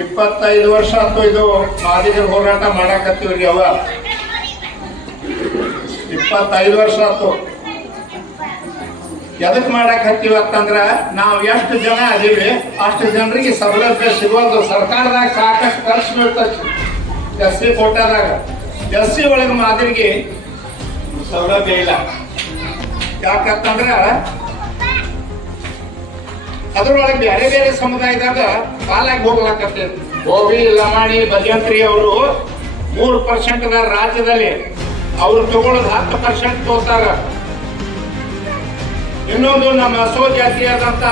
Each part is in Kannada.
ಇಪ್ಪತ್ತೈದು ವರ್ಷ ಆಯ್ತು ಇದು ಮಾದಿಗರ ಹೋರಾಟ ಮಾಡಾಕತ್ತೀವ್ರಿ ಅವ. ಇಪ್ಪತ್ತೈದು ವರ್ಷ ಆಯ್ತು. ಎದಕ್ ಮಾಡಕ್ ಹತ್ತೀವತ್ತಂದ್ರ ನಾವು ಎಷ್ಟು ಜನ ಅದೀವಿ ಅಷ್ಟು ಜನರಿಗೆ ಸೌಲಭ್ಯ ಸಿಗೋದು ಸರ್ಕಾರದಾಗ ಸಾಕಷ್ಟು ಖರ್ಚು ಬೀಳ್ತೈತಿ ಎಸ್ ಸಿ ಕೋಟಾದಾಗ. ಎಸ್ ಸಿ ಒಳಗೆ ಮಾದರಿಗೆ ಸೌಲಭ್ಯ ಇಲ್ಲ. ಯಾಕಂತಂದ್ರ ಅದ್ರೊಳಗೆ ಬೇರೆ ಬೇರೆ ಸಮುದಾಯದಾಗ ಕಾಲಾಗಿ ಹೋಗ್ಲಾಕತ್ತೈತಿ ಗೋವಿ ಲಮಾಣಿ ಭಜಂತ್ರಿ ಅವರು ಮೂರು ಪರ್ಸೆಂಟ್ ರಾಜ್ಯದಲ್ಲಿ ಅವ್ರು ತಗೊಳ್ಳೋದು ಹತ್ತು ಪರ್ಸೆಂಟ್ ತೋರ್ತಾರ. ಇನ್ನೊಂದು ನಮ್ಮ ಅಸೋ ಜಾತಿಯಾದಂತ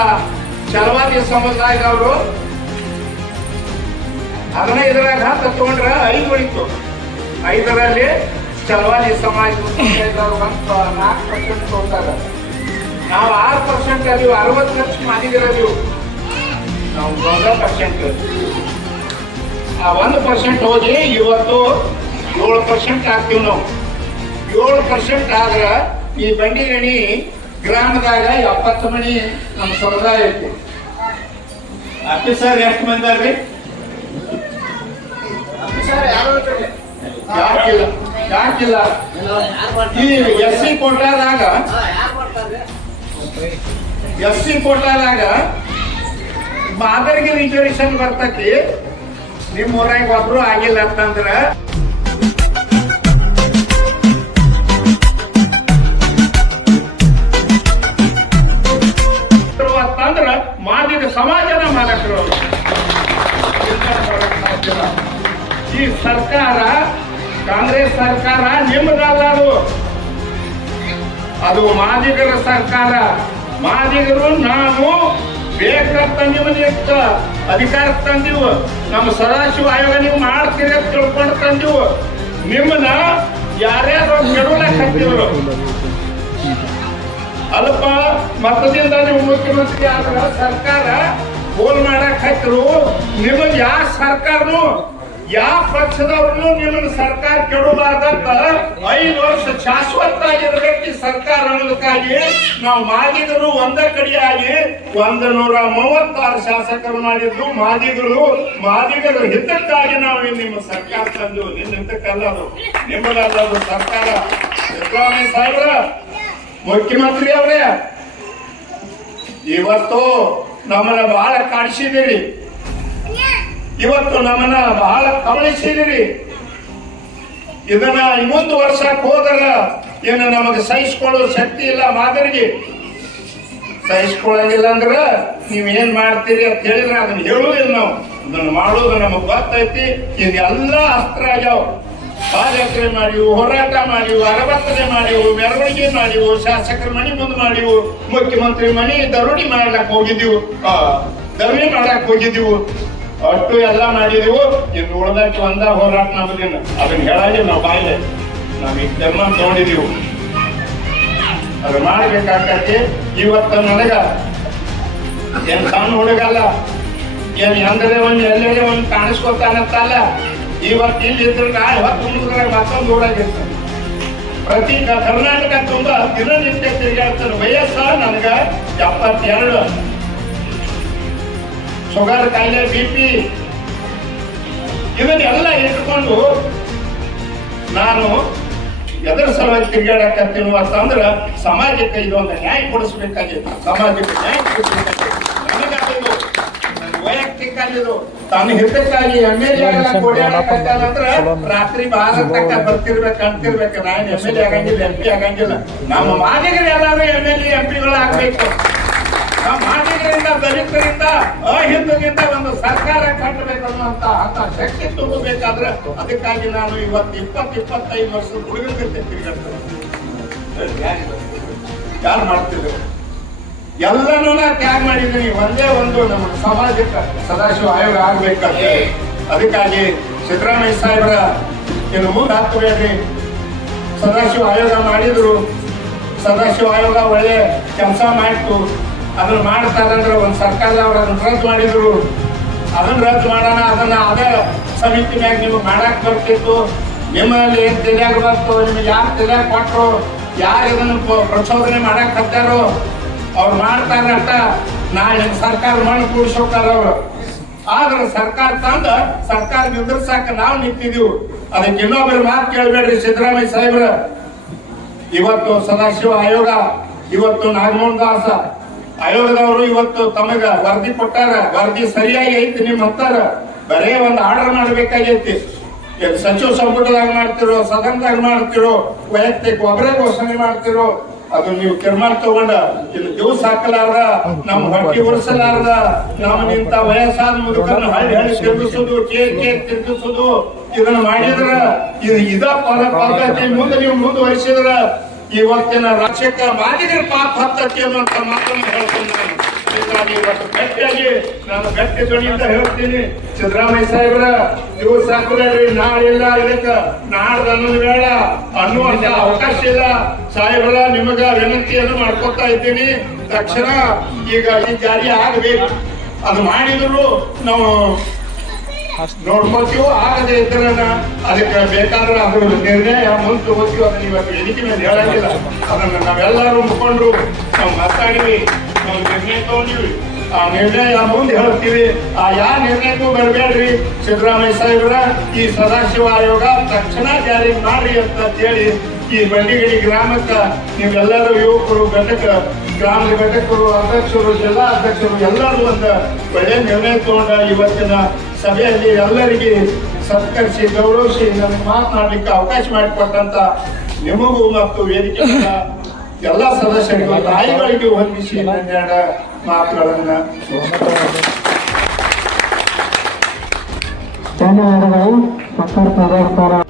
ಚಲವಾದಿ ಸಮುದಾಯದವರು ಹದಿನೈದರಾಗ ಹತ್ತು ತಗೊಂಡ್ರ ಐದು ಉಳಿತು. ಐದರಲ್ಲಿ ಚಲವಾದಿ ಸಮಾಜ ನಾಲ್ಕು ಪರ್ಸೆಂಟ್ ತಗೋತಾರ ನಾವು ಆರು ಪರ್ಸೆಂಟ್ ಅಲ್ಲಿ ಅರವತ್ತು ಲಕ್ಷ ಮಾಡಿದಿರದೀವಿ ನಾವು? ಒಂದು ಪರ್ಸೆಂಟ್. ಆ ಒಂದು ಪರ್ಸೆಂಟ್ ಹೋಗಿ ಇವತ್ತು ಏಳು ಪರ್ಸೆಂಟ್ ಆಗ್ತೀವಿ ನಾವು. ಏಳು ಪರ್ಸೆಂಟ್ ಆದ್ರೆ ಈ ಬಂಡಿಗಣಿ ಗ್ರಾಮದಾಗ ಎಪ್ಪತ್ತು ಮನಿ ನಮ್ಮ ಸಮುದಾಯ ಐತಿ. ಆಫೀಸರ್ ಎಷ್ಟು ಮಂದಿ ಯಾಕಿಲ್ಲ? ಯಾಕಿಲ್ಲ? ಈ ಎಸ್ ಸಿ ಕೋಟಾದಾಗ ಎಸ್ ಸಿ ಕೋಟಾದಾಗ ಮಾದರಿಗೆ ರಿಸರ್ವೇಶನ್ ಬರ್ತೈತಿ. ನಿಮ್ಮ ಊರಾಗ ಒಬ್ರು ಆಗಿಲ್ಲ ಅಂತಂದ್ರ ಅಂತಂದ್ರ ಮಾದಿಗ ಸಮಾಜದ ಮಾಲಕರು. ಈ ಸರ್ಕಾರ, ಕಾಂಗ್ರೆಸ್ ಸರ್ಕಾರ ನಿಮ್ಮದಲ್ಲ ಅದು. ಅದು ಮಾದಿಗರ ಸರ್ಕಾರ. ಮಾದಿಗರು ನಾವು ಬೇಕಂತ ನಿಮ್ಮನ್ನ ಅಧಿಕಾರ ತಂದಿವು. ನಮ್ಮ ಸದಾಶಿವ ಆಯೋಗ ನೀವು ಮಾಡ್ತೀರಿ ಅಂತ ತಿಳ್ಕೊಂಡು ತಂದಿವು. ನಿಮ್ಮನ್ನ ಯಾರ್ಯಾರು ಹತ್ತಿದ್ರು ಅಲ್ಪ ಮತದಿಂದ ನೀವು ಮುಖ್ಯಮಂತ್ರಿ ಆದ್ರ ಸರ್ಕಾರ ಹೋಲ್ ಮಾಡಕ್ ಹತ್ತಿರು ನಿಮಗೆ ಯಾವ ಸರ್ಕಾರನು ಯಾವ ಪಕ್ಷದವ್ರನ್ನು ನಿಮ್ಮನ್ನ ಸರ್ಕಾರ ಕೆಡಬಾರ್ದಂತ ಐದು ವರ್ಷ ಶಾಶ್ವತ ಆಗಿರ್ಬೇಕು ಈ ಸರ್ಕಾರ ಅನ್ನೋದಕ್ಕಾಗಿ ನಾವು ಮಾದಿಗರು ಒಂದ ಕಡೆಯಾಗಿ ಒಂದ ನೂರ ಮೂವತ್ತಾರು ಶಾಸಕರು ಮಾಡಿದ್ರು ಮಾದಿಗರು ಮಾದಿಗರ ಹಿತಕ್ಕಾಗಿ ನಾವು ನಿಮ್ಮ ಸರ್ಕಾರ ತಂದು ನಿಮ್ಮ ಹಿತಕ್ಕಲ್ಲ ಅದು ನಿಮ್ಮದಲ್ಲ ಸರ್ಕಾರ. ಸಿದ್ದರಾಮಯ್ಯ ಸಾಹೇಬ್ರ ಮುಖ್ಯಮಂತ್ರಿ ಅವರೇ ಇವತ್ತು ನಮ್ಮನ್ನ ಬಹಳ ಕಾಡಿಸಿದಿರಿ ಇವತ್ತು ನಮ್ಮನ್ನ ಬಹಳ ಕಬಳಿಸಿದಿರಿ. ಇದನ್ನ ಇನ್ನೊಂದು ವರ್ಷಕ್ಕೆ ಹೋದಾಗ ಏನು ನಮಗೆ ಸಹಿಸ್ಕೊಳ್ಳೋ ಶಕ್ತಿ ಇಲ್ಲ ಮಾದರಿಗೆ. ಸಹಿಸ್ಕೊಳ್ಳಂಗಿಲ್ಲ ಅಂದ್ರೆ ನೀವ್ ಏನ್ ಮಾಡ್ತೀರಿ ಅಂತ ಹೇಳಿದ್ರೆ ಅದನ್ನ ಹೇಳುವುದಿಲ್ಲ ನಾವು. ಅದನ್ನ ಮಾಡೋದು ನಮಗ್ ಗೊತ್ತೈತಿ. ಇದೆಲ್ಲ ಅಸ್ತ್ರ ಆಗ್ಯಾವ. ಪಾದಯಾತ್ರೆ ಮಾಡಿವು, ಹೋರಾಟ ಮಾಡಿವು, ಅರವತ್ತನೆ ಮಾಡಿವು, ಮೆರವಣಿಗೆ ಮಾಡಿವು, ಶಾಸಕರ ಮನೆ ಮುಂದೆ ಮಾಡಿವು, ಮುಖ್ಯಮಂತ್ರಿ ಮನೆ ದರೋಡಿ ಮಾಡ್ಲಕ್ ಹೋಗಿದ್ದೀವು. ಧರಣಿ ಮಾಡಕ್ ಹೋಗಿದ್ದೀವು. ಅಷ್ಟು ಎಲ್ಲ ಮಾಡಿದೀವು. ಇನ್ನು ಉಳ್ದಕ್ಕೆ ಒಂದ ಹೋರಾಟ ನಮ್ದಿನ. ಅದನ್ನ ಹೇಳಿ ನಾವು ಬಾಯಿಲೆ ನಾವು ಈ ಜನ್ಮ ತಗೊಂಡಿದೀವು. ಅದು ಮಾಡ್ಬೇಕಾಗತ್ತೆ ಇವತ್ತ ನನಗ ಏನ್ ಸಣ್ಣ ಹುಡುಗಲ್ಲ, ಏನ್ ಎಂದರೆ ಒಂದ್ ಎಲ್ಲೆಡೆ ಒಂದ್ ಕಾಣಿಸ್ಕೊತಾನತ್ತಲ್ಲ ಇವತ್ತು ಇಲ್ಲಿ ಇದ್ರ ನಾಳೆ ಹೊತ್ತು ಮುಂದ್ರೆ ಮತ್ತೊಂದು ಊರಾಗಿರ್ತಾನೆ ಪ್ರತಿ ಕರ್ನಾಟಕ ತುಂಬಾ ದಿನನಿತ್ಯ ತಿರುಗಾಡ್ತಾನೆ. ವಯಸ್ಸ ನನಗ ಎಪ್ಪತ್ತೆರಡು. ಶುಗರ್ ಕಾಯಿಲೆ ಬಿ ಪಿ. ಇದನ್ನೆಲ್ಲ ಇಟ್ಕೊಂಡು ನಾನು ಎದರ ಸಲುವಾಗಿ ತಿರುಗಾಡಕತ್ತೀವಿ ಅಂತಂದ್ರ ಸಮಾಜಕ್ಕೆ ಇದೊಂದು ನ್ಯಾಯ ಕೊಡಿಸ್ಬೇಕಾಗಿತ್ತು. ಸಮಾಜಕ್ಕೆ ನ್ಯಾಯ ವೈಯಕ್ತಿಕ ತನ್ನ ಹಿತಕ್ಕಾಗಿ ಎಂ ಎಲ್ ಎ ರಾತ್ರಿ ಬಾರ ತಕ್ಕ ಬರ್ತಿರ್ಬೇಕು ಅಂತಿರ್ಬೇಕು ನಾನು ಎಂ ಎಲ್ ಎ ಆಗಂಗಿಲ್ಲ ಎಂ ಪಿ ಆಗಂಗಿಲ್ಲ. ನಮ್ಮ ಮಾದಿಗರು ಎಲ್ಲಾರು ಎಂ ಎಲ್ ಎ ಎಂ ಪಿಗಳು ಆಗ್ಬೇಕು. ಮಾದಿಗರಿಂದ ದಲಿತರಿಂದ ಅಹಿಂದದಿಂದ ಒಂದು ಸರ್ಕಾರ ಕಟ್ಟಬೇಕು ಅನ್ನುವಂತ ಅಂತ ಶಕ್ತಿ ತುಂಬಬೇಕಾದ್ರೆ ಅದಕ್ಕಾಗಿ ನಾನು ಇವತ್ತು ಇಪ್ಪತ್ತು ಇಪ್ಪತ್ತೈದು ವರ್ಷ ಹುಡುಗರಿಗೆ ತಿರುಗಾಡ್ತೇನೆ. ಯಾರು ಮಾಡ್ತಿದ್ರು? ಎಲ್ಲನೂ ನಾ ತ್ಯಾಗ ಮಾಡಿದ್ದೀನಿ. ಒಂದೇ ಒಂದು ನಮ್ಮ ಸಮಾಜಕ್ಕೆ ಸದಾಶಿವ ಆಯೋಗ ಆಗ್ಬೇಕಂತ. ಅದಕ್ಕಾಗಿ ಸಿದ್ದರಾಮಯ್ಯ ಸಾಹೇಬರ ಇನ್ನು ಮುಂದೆ ಹತ್ತಬೇಡ್ರಿ ಸದಾಶಿವ ಆಯೋಗ ಮಾಡಿದ್ರು. ಸದಾಶಿವ ಆಯೋಗ ಒಳ್ಳೆ ಕೆಲಸ ಮಾಡಿತು. ಅದನ್ನ ಮಾಡ್ತಾರಂದ್ರೆ ಒಂದು ಸರ್ಕಾರದವ್ರು ಅದನ್ನ ರದ್ದು ಮಾಡಿದ್ರು. ಅದನ್ನ ರದ್ದು ಮಾಡೋಣ, ಅದನ್ನ ಅದೇ ಸಮಿತಿ ಮ್ಯಾಗ ನೀವು ಮಾಡಕ್ ಬರ್ತಿತ್ತು. ನಿಮ್ಮಲ್ಲಿ ಏನ್ ತಿಳಿಯಾಗ ಬಂತು, ನಿಮ್ಗೆ ಯಾರು ತಿಳಿಯಾಗ ಕೊಟ್ಟರು ಯಾರು ಇದನ್ನ ಪ್ರ- ಪ್ರಚೋದನೆ ಮಾಡಕ್ ಹತ್ತಾರೋ ಅವ್ರು ಮಾಡ್ತಾರಷ್ಟ ನಾಳೆ ಸರ್ಕಾರ ಮಣ್ಣು ಕೂಡಿಸೋಕಾರ ಅವರು. ಆದ್ರೆ ಸರ್ಕಾರ ತಂದ, ಸರ್ಕಾರ ನಿಂದ್ರಸಾಕ ನಾವು ನಿಂತಿದೀವಿ. ಅದಕ್ಕೆ ಇನ್ನೊಬ್ಬರ ಮಾತು ಕೇಳಬೇಡ್ರಿ ಸಿದ್ದರಾಮಯ್ಯ ಸಾಹೇಬ್ರ. ಇವತ್ತು ಸದಾಶಿವ ಆಯೋಗ, ಇವತ್ತು ನಾಗಮೋಹನ್ ದಾಸ. ಆಯೋಗದವರು ಇವತ್ತು ತಮಗ ವರದಿ ಕೊಟ್ಟಾರ, ವರದಿ ಸರಿಯಾಗಿ ಐತಿ ನಿಮ್ ಹತ್ತಾರ. ಬರೇ ಒಂದು ಆರ್ಡರ್ ಮಾಡ್ಬೇಕಾಗೈತಿ. ಸಚಿವ ಸಂಪುಟದಾಗ ಮಾಡ್ತಿರೋ, ಸದನದಾಗ ಮಾಡ್ತಿರೋ, ವೈಯಕ್ತಿಕ ಒಬ್ಬರೇ ಘೋಷಣೆ ಮಾಡ್ತಿರೋ, ಅದು ನೀವು ತೀರ್ಮಾನ ತಗೊಂಡ ಇಲ್ಲಿ ದಿವಸ ಹಾಕಲಾರ್ದ, ನಮ್ಮ ಹೊಟ್ಟಿ ಉರ್ಸಲಾರ್ದ, ನಮ್ಮ ನಿಂತ ವಯಸ್ಸಾದ ಮುದುಕನ್ನು ಹಳ್ಳಿ ಹಳ್ಳಿ ತಿರುಗಿಸುದು ಕೇಕ್ ಕೇಕ್ ತಿರುಗಿಸುದು, ಇದನ್ನ ಮಾಡಿದ್ರ, ಇದ ಪದ ಪದ್ಧತಿ ಮುಂದೆ ನೀವು ಮುಂದುವರಿಸಿದ್ರ ಇವತ್ತಿನ ರಕ್ಷಕ ಮಾಡಿದ್ರೆ ಪಾಪ ಹತ್ತಕ್ಕೆ ಅನ್ನುವಂತ ಮಾತನ್ನು ಹೇಳ್ತೀನಿ ನಾನು. ಗಟ್ಟಿಯಾಗಿ ನಾನು ಗಟ್ಟಿ ಧ್ವನಿಯಿಂದ ಹೇಳ್ತೀನಿ. ಸಿದ್ದರಾಮಯ್ಯ ಸಾಹೇಬ್ರ, ನೀವು ಸಾಕಬೇಡ್ರಿ ನಾಳಿಲ್ಲ, ಇದಕ್ಕ ನಾಡ್ದು ಅನ್ನೋದು ಬೇಡ ಅನ್ನುವಂತ ಅವಕಾಶ ಇಲ್ಲ. ಸಾಹೇಬ್ರ, ನಿಮಗ ವಿನಂತಿಯನ್ನು ಮಾಡ್ಕೊತಾ ಇದ್ದೀನಿ. ತಕ್ಷಣ ಈಗ ಈ ಜಾರಿ ಆಗಬೇಕು. ಅದು ಮಾಡಿದ್ರು ನಾವು ನೋಡ್ಕೋತೀವೋ ಆಗದೆ ಇದ್ರೆ ಅದಕ್ಕೆ ಬೇಕಾದ್ರೆ ಅದ್ರ ನಿರ್ಣಯ ಮುಂದೆ ತಗೋತೀವಿ ಅದನ್ನ ಇವತ್ತು ಎಣಿಕೆ ಮೇಲೆ ಹೇಳಂಗಿಲ್ಲ. ಅದನ್ನ ನಾವೆಲ್ಲರೂ ಮುಖಂಡರು, ನಾವು ಮಾತಾಡಿವಿ, ನಾವು ನಿರ್ಣಯ ತಗೊಂಡಿವಿ. ಆ ನಿರ್ಣಯ ಮುಂದೆ ಹೇಳ್ತೀವಿ. ಆ ಯಾವ ನಿರ್ಣಯಕ್ಕೂ ಬರಬೇಡ್ರಿ. ಸಿದ್ದರಾಮಯ್ಯ ಸಾಹೇಬ್ರ, ಈ ಸದಾಶಿವ ಆಯೋಗ ತಕ್ಷಣ ಜಾರಿ ಮಾಡ್ರಿ ಅಂತ ಹೇಳಿ ಈ ಬಂಡಿಗಡಿ ಗ್ರಾಮಕ್ಕ ನೀವೆಲ್ಲರೂ ಯುವಕರು, ಘಟಕ, ಗ್ರಾಮದ ಘಟಕರು, ಅಧ್ಯಕ್ಷರು, ಜಿಲ್ಲಾ ಅಧ್ಯಕ್ಷರು ಎಲ್ಲರೂ ಒಂದು ಒಳ್ಳೆ ನಿರ್ಣಯ ತಗೊಂಡ ಇವತ್ತಿನ ಸಭೆಯಲ್ಲಿ ಎಲ್ಲರಿಗೆ ಸತ್ಕರಿಸಿ, ಗೌರವಿಸಿ ನನಗೆ ಮಾತನಾಡಲಿಕ್ಕೆ ಅವಕಾಶ ಮಾಡಿಕೊಟ್ಟಂತ ನಿಮಗೂ ಮತ್ತು ವೇದಿಕೆ ಎಲ್ಲ ಸದಸ್ಯರಿಗೂ, ತಾಯಿಗಳಿಗೆ ಹೊಂದಿಸಿ ನನ್ನೆರಡ ಮಾತುಗಳನ್ನ ಧನ್ಯವಾದಗಳು.